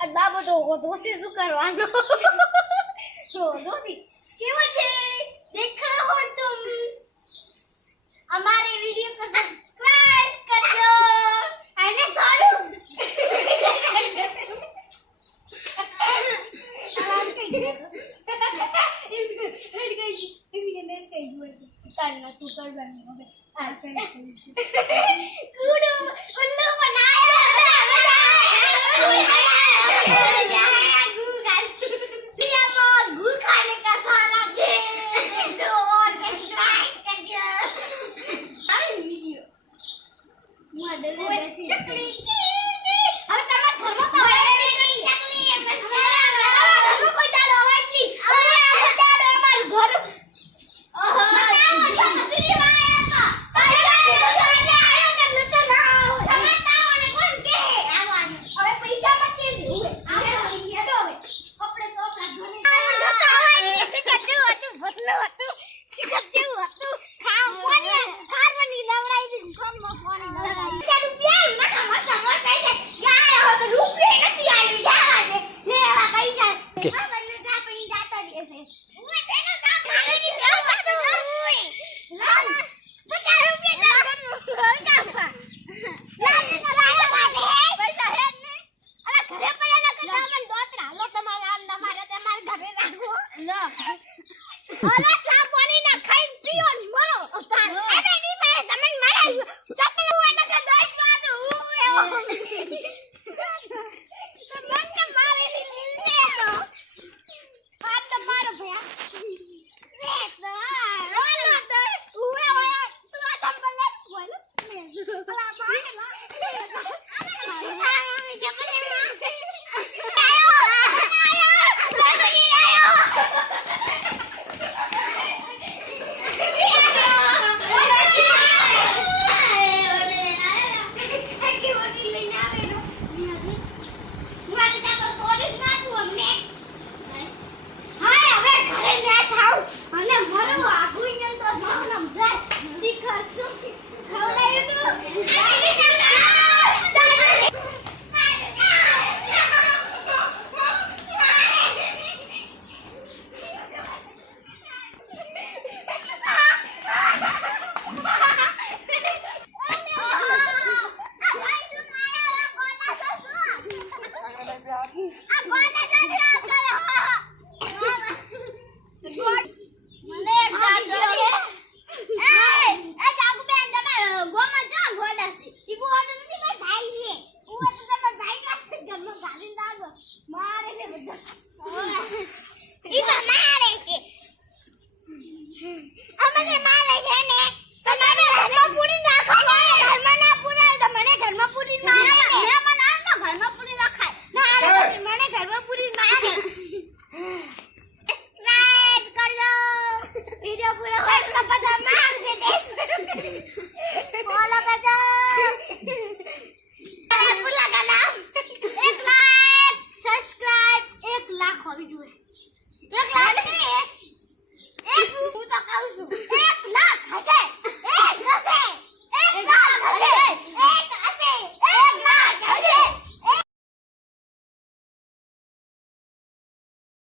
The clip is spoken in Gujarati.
આ બાબો તો દોશી શું કરવાનો તો દોશી કેવો છે દેખાડો હો તુમ हमारे वीडियो को सब्सक्राइब करજો અને થોડું તારના તું કરવાની હવે આ કુડો ઉલ્લુ बनाया गुड़ खाने का सारा है तो और सब्सक्राइब करજો वीडियो मॉडल बैठी चकली હવે તમાર ઘરમાં તો હોય નહીં ચકલી એમ ઘરમાં કોઈ દાડો હોય નહીં હવે આ દાડો અમાર ઘર ઓહો તો કસરી વાયા તો હવે પૈસા મત દેજો આવે હેડો હવે આપણે તો ઓલા સાપ પાણી ના ખાઈ પીઓ ને મરો ઉતાર એબે ની મારે તમને મારે ચપલ ઓને કે 10 વાતો હું એવો મન કે મારે ની લીલે તો આ તો મારો ભયા લે તો ઓલો તો ઉએ ઓય તું આ ચપલ લે બોલ ઓલા પાણી માં શિખર શું ખવડાયું તું